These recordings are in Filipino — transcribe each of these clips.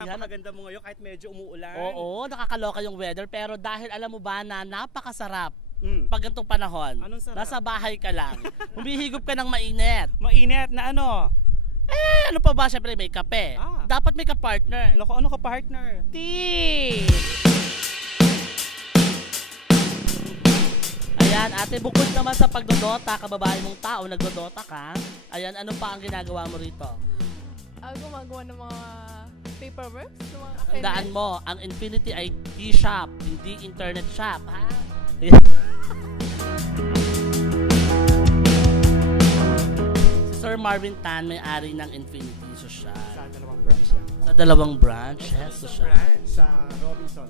Napakaganda mo ngayon kahit medyo umuulan. Oo, nakakaloka yung weather. Pero dahil alam mo ba na napakasarap pag ganitong panahon. Anong sarap? Nasa bahay ka lang. Humihigop ka ng mainit. Mainit na ano? Ano pa ba? Siyempre may kape. Dapat may ka-partner. Ano ka partner? Tea! Ayan, ate, bukod naman sa pagdodota, kababae mong tao, nagdodota ka. Ayan, ano pa ang ginagawa mo rito? Gumagawa ng mga paperwork. Tandaan mo, ang Infinity ay T-shop, hindi internet shop. Ha? Si Sir Marvin Tan, may-ari ng Infinity Social. Sa dalawang branch lang. Sa dalawang branch? Yes, social. Sa Robinson.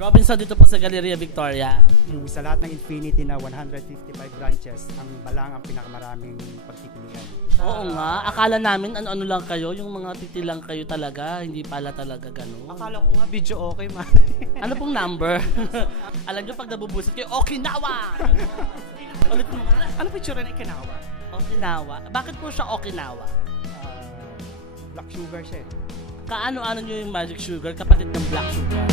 Robinson dito po sa Galleria Victoria. Yung sa lahat ng Infinity na 155 branches, ang Balang ang pinakamaraming pagpipilian. Oo nga, akala namin ano-ano lang kayo, yung mga titilang kayo talaga, hindi pala talaga gano'n. Akala ko nga video okay, man. Ano pong number? Alam nyo pag nabubusit kayo, Okinawa! Ulit mo. Ano picture na Okinawa? Okinawa. Bakit po siya Okinawa? Black sugar siya eh. Kaano-ano nyo yung magic sugar, kapatid ng black sugar?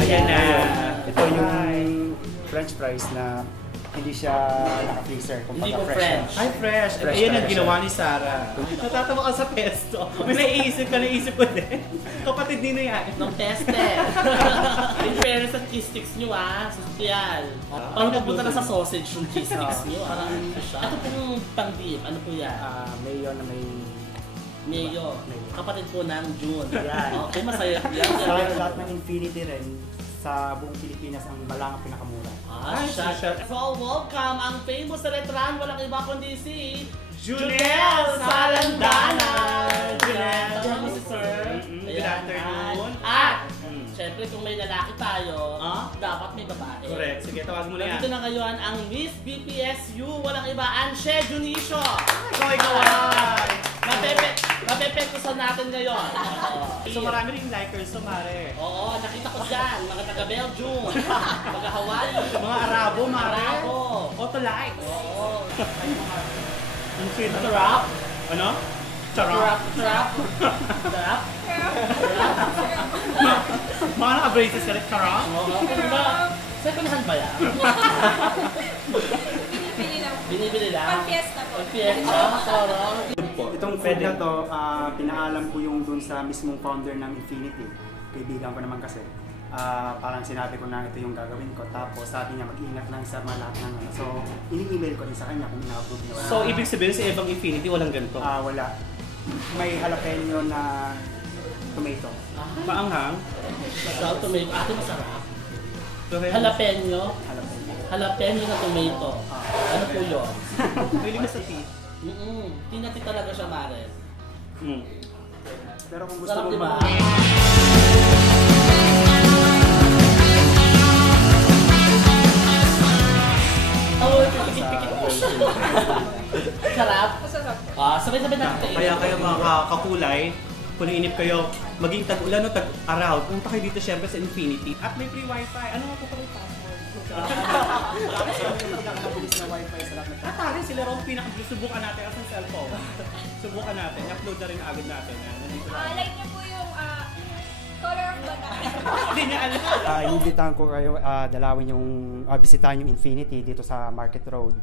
Ayan na. Ito yung French fries na hindi siya naka-freezer. Hindi po French. Ay, fresh. Fresh Ayan ang talaga ginawa ni Sarah. Natatawa ka sa pesto. May naisip ko din. Kapatid din na yan. Nung teste. In fairness sa cheese sticks nyo social. Parang napunta na sa sausage yung cheese sticks nyo Ito pong pang-dip, ano po yan? Mayo na may... Mayo. Kapatid po ng June. Yan. Okay, masaya yan. Sa lahat ng Infinity rin, sa buong Pilipinas, ang Balang ang pinakamura. So, welcome ang famous na letran, walang iba kundi si Junel Salandana! Junel, tama mo si Sir. Good afternoon. At, syempre kung may lalaki tayo, dapat may babae. Correct. Sige, tawag mo na yan. Dito na ngayon ang Miss BPSU, walang iba, Anshe Junicio. Mapepektusan natin ngayon. So marami rin likers, so mare. Oo, nakita ko dyan, mga taga-Belgium, mga Hawaii. Mga Arabo, mare. Arabo. Auto likes. Oo. Ang sweet. Sarap. Ano? Sarap. Mga naka-braces ka rin, sarap. Second hand ba yan? Binibili lang. Pag-fiesta po. Pag-fiesta, sarap. Itong food na to, pinaalam ko yung dun sa mismong founder ng Infinity. Kaibigan ko naman kasi. Parang sinabi ko na ito yung gagawin ko. Tapos sabi niya, mag-ingat lang sa mga lahat ng ano. So, ini-email ko din sa kanya kung ina-approve niya. So, ibig sabihin sa ibang Infinity, walang ganito? Wala. May jalapeno na tomato. Maanghang? Masarap tomato. Ate masarap. Jalapeno. Jalapeno na tomato. Ano po yun? Pwede mo sa tea? Tinati talaga siya, Mare. Pero kung gusto Sarap, mo diba? Pikit-pikit po siya. Sarap? Masarap. Sabay-sabay natin. Kaya kayo mga kakulay, kung nainip kayo, maging tag-ulan o tag-araw, punta kayo dito syempre sa Infinity. At may free wifi. Ano nga po kami password? Mabilis na wifi sa lahat ng Atari sila raw pinakabilis. Subukan natin as ng cellphone. Subukan natin. I-upload na rin agad natin. Like niyo po yung color of the night. Hindi niya alam. Inibitahan ko kayo dalawin yung bisitahin yung Infinity dito sa Market Road.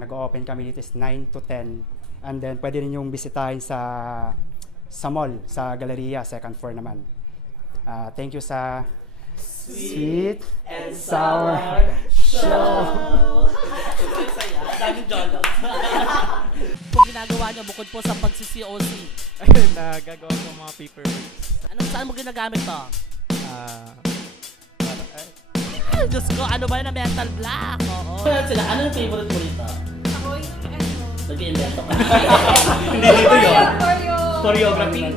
Nag-open kami dito is 9 to 10. And then pwede rin yung bisitahin sa mall, sa Galleria, second floor naman. Thank you sa Sweet and Sour Show. Daming jollot. Kung ginagawa niyo bukod po sa pagsi-COC, Ayun, nagagawa ko mga paperworks. saan mo ginagamit to? Diyos ko, ano ba yun na mental block? Oo. Ano yung favorite mo rito? Ako yung Nag-i-invento ka. Hindi dito yun. choreography.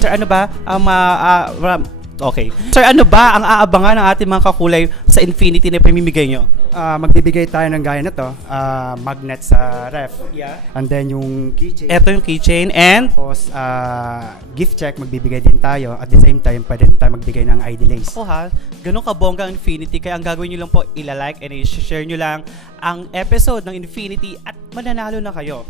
Sir, ano ba okay. Sir, ano ba ang aabangan ng ating mga kakulay sa Infinity na pamimigay nyo? magbibigay tayo ng gaya na to, magnet sa ref. Yeah. And then yung keychain. Ito yung keychain and Tapos, gift check, magbibigay din tayo. At the same time, pwede din tayo magbigay ng ID lace. ako ha, ganun kabongga ang Infinity. Kaya ang gagawin nyo lang po, ila-like and i-share nyo lang ang episode ng Infinity at mananalo na kayo.